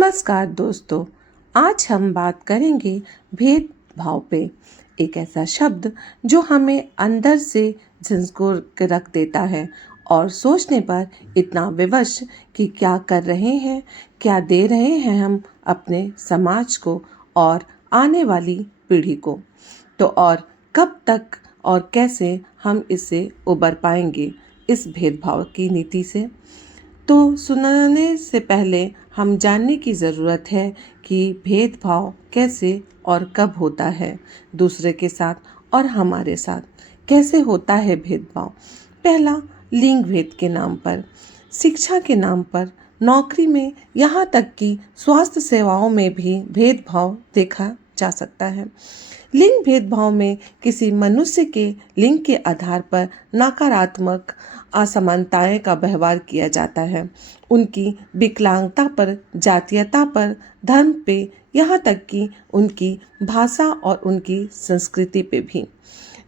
नमस्कार दोस्तों, आज हम बात करेंगे भेदभाव पे। एक ऐसा शब्द जो हमें अंदर से झंझोर के रख देता है और सोचने पर इतना विवश कि क्या कर रहे हैं, क्या दे रहे हैं हम अपने समाज को और आने वाली पीढ़ी को। तो और कब तक और कैसे हम इससे उबर पाएंगे इस भेदभाव की नीति से। तो सुनाने से पहले हम जानने की ज़रूरत है कि भेदभाव कैसे और कब होता है, दूसरे के साथ और हमारे साथ कैसे होता है भेदभाव। पहला, लिंग भेद के नाम पर, शिक्षा के नाम पर, नौकरी में, यहाँ तक कि स्वास्थ्य सेवाओं में भी भेदभाव देखा जा सकता है। लिंग भेदभाव में किसी मनुष्य के लिंग के आधार पर नकारात्मक असमानताएं का व्यवहार किया जाता है। उनकी विकलांगता पर, जातीयता पर, धर्म पे, यहाँ तक कि उनकी भाषा और उनकी संस्कृति पे भी,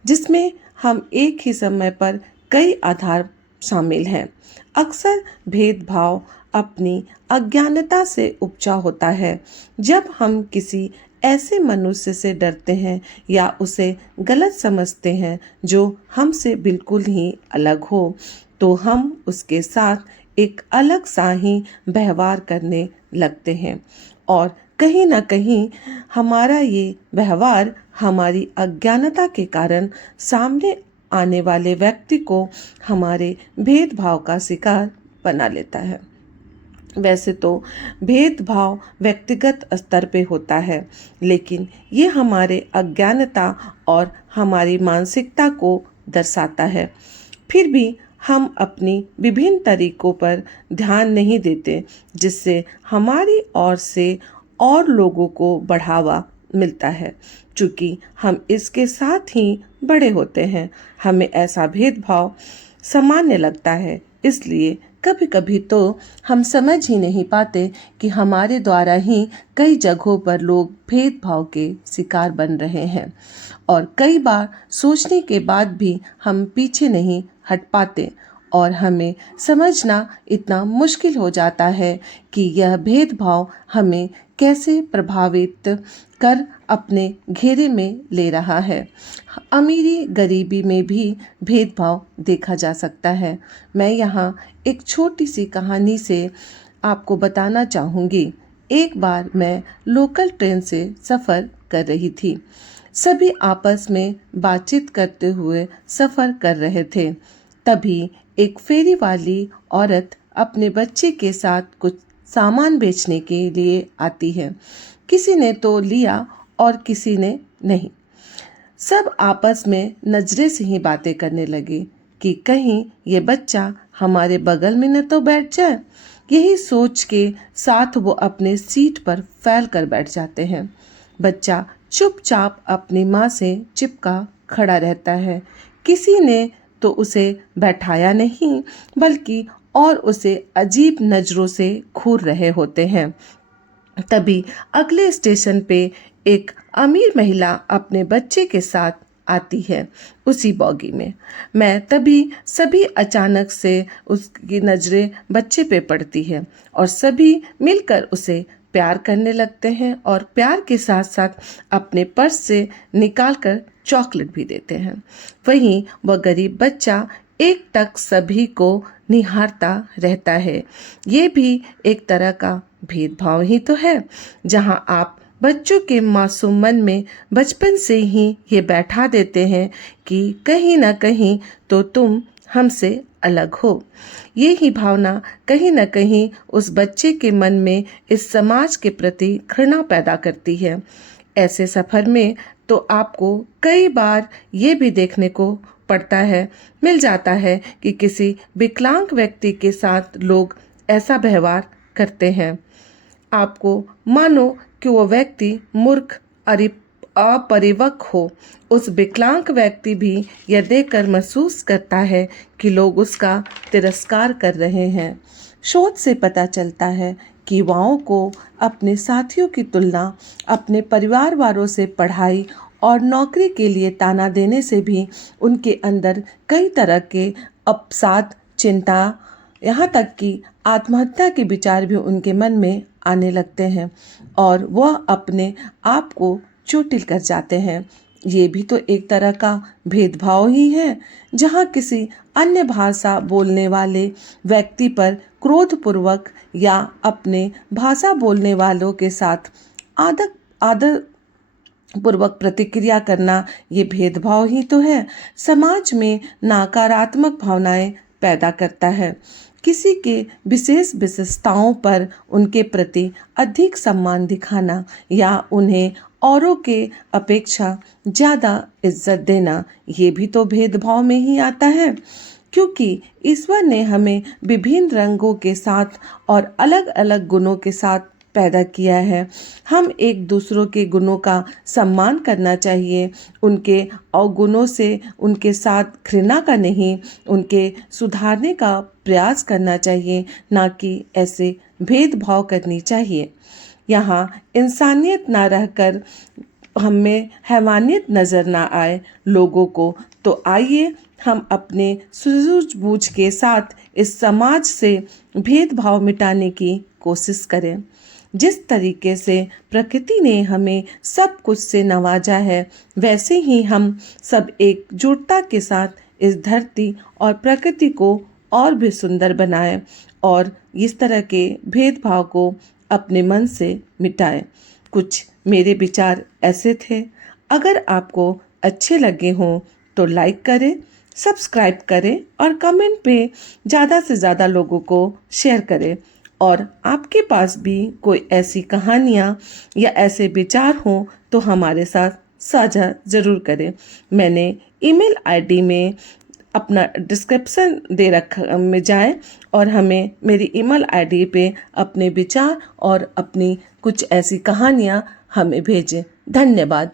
जिसमें हम एक ही समय पर कई आधार शामिल हैं। अक्सर भेदभाव अपनी अज्ञानता से उपजा होता है। जब हम किसी ऐसे मनुष्य से डरते हैं या उसे गलत समझते हैं जो हमसे बिल्कुल ही अलग हो, तो हम उसके साथ एक अलग सा ही व्यवहार करने लगते हैं और कहीं ना कहीं हमारा ये व्यवहार हमारी अज्ञानता के कारण सामने आने वाले व्यक्ति को हमारे भेदभाव का शिकार बना लेता है। वैसे तो भेदभाव व्यक्तिगत स्तर पे होता है, लेकिन ये हमारे अज्ञानता और हमारी मानसिकता को दर्शाता है। फिर भी हम अपनी विभिन्न तरीकों पर ध्यान नहीं देते, जिससे हमारी ओर से और लोगों को बढ़ावा मिलता है। चूँकि हम इसके साथ ही बड़े होते हैं, हमें ऐसा भेदभाव सामान्य लगता है। इसलिए कभी कभी तो हम समझ ही नहीं पाते कि हमारे द्वारा ही कई जगहों पर लोग भेदभाव के शिकार बन रहे हैं, और कई बार सोचने के बाद भी हम पीछे नहीं हट पाते और हमें समझना इतना मुश्किल हो जाता है कि यह भेदभाव हमें कैसे प्रभावित कर अपने घेरे में ले रहा है। अमीरी गरीबी में भी भेदभाव देखा जा सकता है। मैं यहाँ एक छोटी सी कहानी से आपको बताना चाहूँगी। एक बार मैं लोकल ट्रेन से सफ़र कर रही थी। सभी आपस में बातचीत करते हुए सफ़र कर रहे थे। तभी एक फेरी वाली औरत अपने बच्चे के साथ कुछ सामान बेचने के लिए आती है। किसी ने तो लिया और किसी ने नहीं। सब आपस में नजरे से ही बातें करने लगे कि कहीं ये बच्चा हमारे बगल में न तो बैठ जाए। यही सोच के साथ वो अपने सीट पर फैल कर बैठ जाते हैं। बच्चा चुपचाप अपनी माँ से चिपका खड़ा रहता है। किसी ने तो उसे बैठाया नहीं, बल्कि और उसे अजीब नज़रों से घूर रहे होते हैं। तभी अगले स्टेशन पे एक अमीर महिला अपने बच्चे के साथ आती है, उसी बॉगी में। मैं तभी सभी अचानक से उसकी नज़रें बच्चे पे पड़ती है और सभी मिलकर उसे प्यार करने लगते हैं और प्यार के साथ साथ अपने पर्स से निकालकर चॉकलेट भी देते हैं। वहीं वह गरीब बच्चा एकटक सभी को निहारता रहता है। ये भी एक तरह का भेदभाव ही तो है, जहाँ आप बच्चों के मासूम मन में बचपन से ही ये बैठा देते हैं कि कहीं ना कहीं तो तुम हमसे अलग हो। ये ही भावना कहीं ना कहीं उस बच्चे के मन में इस समाज के प्रति घृणा पैदा करती है। ऐसे सफ़र में तो आपको कई बार ये भी देखने को मिल जाता है कि किसी विकलांग व्यक्ति के साथ लोग ऐसा व्यवहार करते हैं। आपको मानो कि वो व्यक्ति मूर्ख, अपरिपक्व हो। उस विकलांग व्यक्ति भी यह देखकर महसूस करता है कि लोग उसका तिरस्कार कर रहे हैं। शोध से पता चलता है कि युवाओं को अपने साथियों की तुलना अपने परिवार वालों से पढ़ाई और नौकरी के लिए ताना देने से भी उनके अंदर कई तरह के अवसाद, चिंता, यहाँ तक कि आत्महत्या के विचार भी उनके मन में आने लगते हैं और वह अपने आप को चोटिल कर जाते हैं। ये भी तो एक तरह का भेदभाव ही है, जहाँ किसी अन्य भाषा बोलने वाले व्यक्ति पर क्रोधपूर्वक या अपने भाषा बोलने वालों के साथ आदर आदर पूर्वक प्रतिक्रिया करना, ये भेदभाव ही तो है। समाज में नकारात्मक भावनाएं पैदा करता है। किसी के विशेष विशेषताओं पर उनके प्रति अधिक सम्मान दिखाना या उन्हें औरों के अपेक्षा ज़्यादा इज्जत देना, ये भी तो भेदभाव में ही आता है। क्योंकि ईश्वर ने हमें विभिन्न रंगों के साथ और अलग अलग गुणों के साथ पैदा किया है। हम एक दूसरों के गुणों का सम्मान करना चाहिए, उनके अवगुणों से उनके साथ घृणा का नहीं, उनके सुधारने का प्रयास करना चाहिए, ना कि ऐसे भेदभाव करनी चाहिए। यहाँ इंसानियत ना रहकर हमें हैवानियत नज़र ना आए लोगों को, तो आइए हम अपने सूझबूझ के साथ इस समाज से भेदभाव मिटाने की कोशिश करें। जिस तरीके से प्रकृति ने हमें सब कुछ से नवाजा है, वैसे ही हम सब एकजुटता के साथ इस धरती और प्रकृति को और भी सुंदर बनाएं और इस तरह के भेदभाव को अपने मन से मिटाएं। कुछ मेरे विचार ऐसे थे। अगर आपको अच्छे लगे हों तो लाइक करें, सब्सक्राइब करें और कमेंट पे ज़्यादा से ज़्यादा लोगों को शेयर करें। और आपके पास भी कोई ऐसी कहानियाँ या ऐसे विचार हों तो हमारे साथ साझा ज़रूर करें। मैंने ईमेल आईडी में अपना डिस्क्रिप्शन दे रखा, में जाएं और हमें मेरी ईमेल आईडी पे अपने विचार और अपनी कुछ ऐसी कहानियाँ हमें भेजें। धन्यवाद।